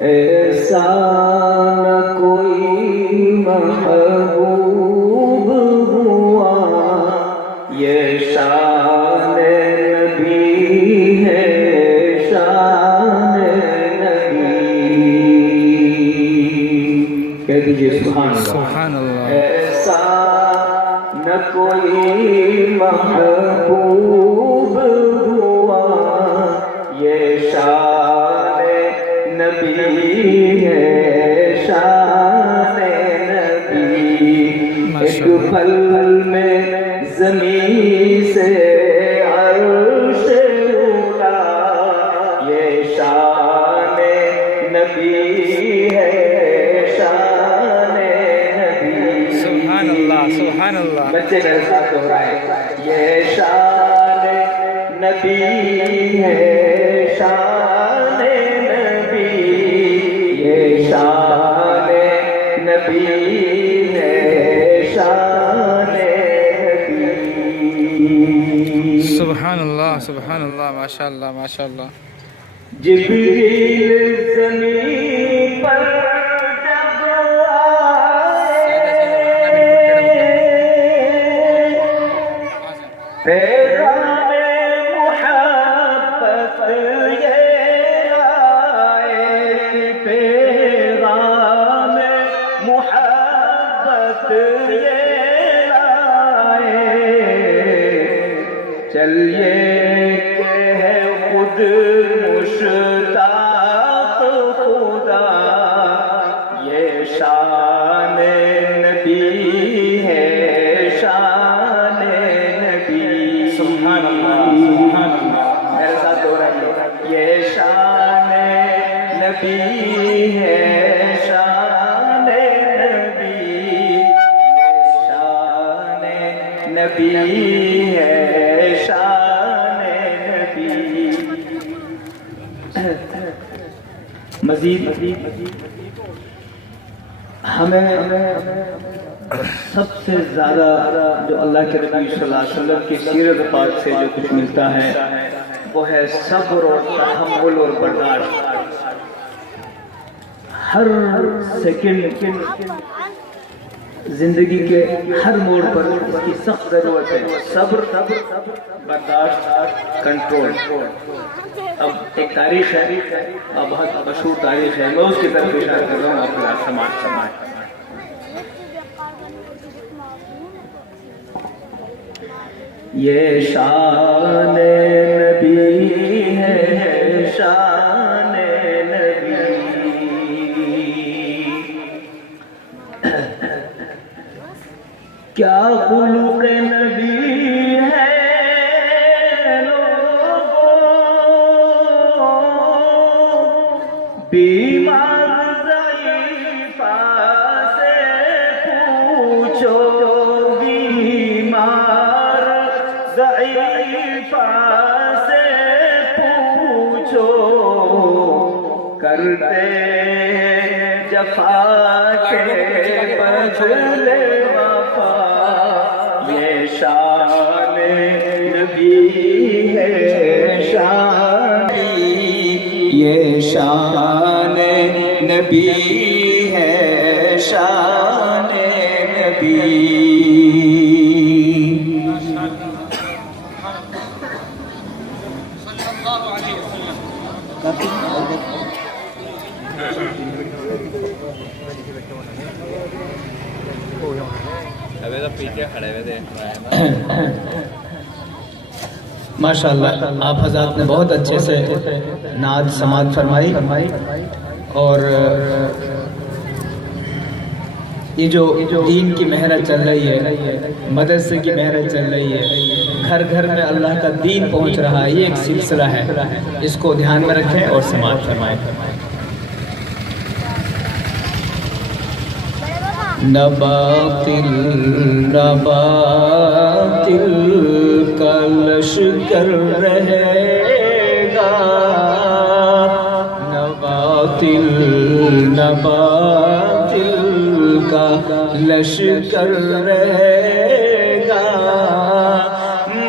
ایسا نہ کوئی محبوب ہوا، یہ شان نبی ہے، شان نبی۔ کہہ دیجئے سبحان اللہ، سبحان اللہ۔ ایسا نہ کوئی محبوب ہوا، یہ شان نبی ہے، شان نبی۔ ایک پل میں زمین سے عرش اٹھا، یہ شان نبی ہے، شان نبی۔ سبحان اللہ، سبحان اللہ۔ بچے میرے ساتھ دہرائے، یہ شان نبی ہے، شان نبی، یہ شان نبی ہے، شان نبی۔ سبحان اللہ، سبحان اللہ، ماشاء اللہ، ماشاء اللہ۔ جبریل زمین پر جب آئے، پیغام محبت یہ آئے، پیغام محبت یہ آئے، چلیے کہ ہے خود مشتاق خدا، یہ شان نبی ہے، شان نبی۔ سبحان اللہ، سبحان اللہ۔ میرے ساتھ ہو رہا ہے، یہ شان نبی ہے، شان نبی، شان نبی ہے، شان نبی۔ مزید ہمیں سب سے زیادہ جو اللہ کے نبی صلی اللہ علیہ وسلم کی سیرت پاک سے جو کچھ ملتا ہے وہ ہے صبر اور تحمل اور برداشت۔ ہر سیکنڈ زندگی کے ہر موڑ پر اس کی سخت ضرورت ہے، صبر، برداشت، کنٹرول۔ اب ایک تاریخ ہے، بہت مشہور تاریخ ہے، میں اس کی طرف اشارہ کر رہا ہوں، آپ کا سماعت۔ یہ شان نبی ہے، شان نبی۔ کیا خلق نبی ہے لوگوں، بیمار ضعیفہ سے پوچھو، بیمار ضعیفہ سے پوچھو، کرتے جفا کے بدلے وفا، یہ شان نبی ہے، شان، یہ شان نبی ہے، شان نبی۔ ماشاءاللہ آپ حضرات نے بہت اچھے سے نعت سماعت فرمائی، اور یہ جو دین کی محنت چل رہی ہے، مدرسے کی محنت چل رہی ہے، گھر گھر میں اللہ کا دین پہنچ رہا ہے، یہ ایک سلسلہ ہے، اس کو دھیان میں رکھیں اور سماعت فرمائیں۔ نباتل کا لشکر رہے گا، نباتل کا لشکر رہے گا،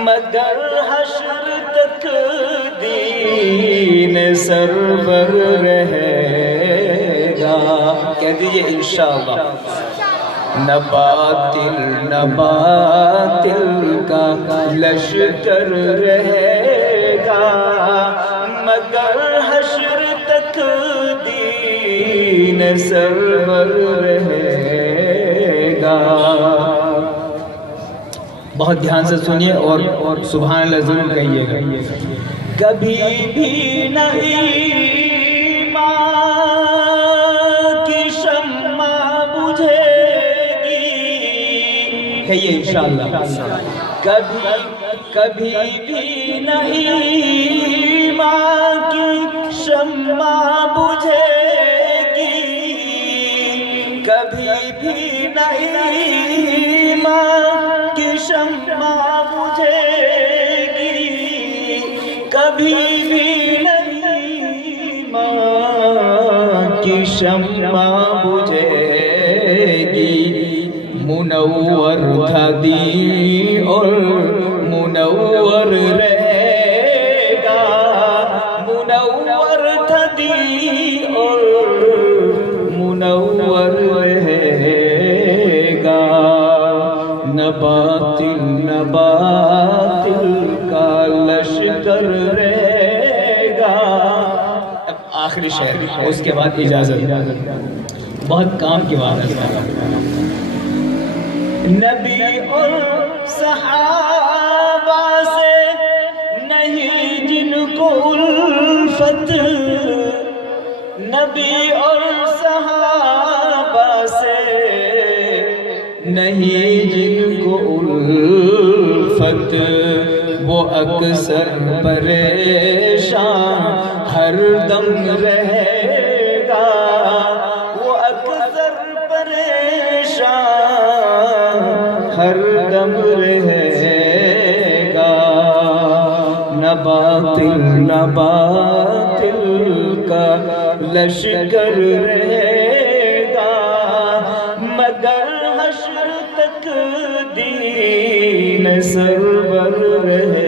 مگر حشر تک دین سرور رہے کہہ دیجئے انشاءاللہ۔ نباتل نباتل کا لشکر رہے گا، مگر حشر تک دین سرور رہے گا۔ بہت دھیان سے سنیے اور سبحان اللہ ضرور کہیے گا۔ کبھی بھی نہیں ماں کی شمع بجھے گی، کہیے انشاءاللہ۔ کبھی بھی نہیں ماں کی شمع بجھے گی، کبھی بھی نہیں ماں کی شمع بجھے گی، کبھی بھی نہیں ماں کی شمع بجھے گی۔ منور تھا دین اور منور رہے گا، منور تھا دین اور منور رہے گا۔ نباتل نباتل کا لشکر رہے گا۔ اب آخری شعر، اس کے بعد اجازت، بہت کام کی بات ہے۔ نبی اور صحابہ سے نہیں جن کو الفت، نبی اور صحابہ سے نہیں جن کو الفت، وہ اکثر پریشان ہر دم رہے گا، وہ اکثر پریشان ہر دم رہے گا۔ نباتل نباتل کا لشکر رہے گا، مگر حشر تک دین سرور رہے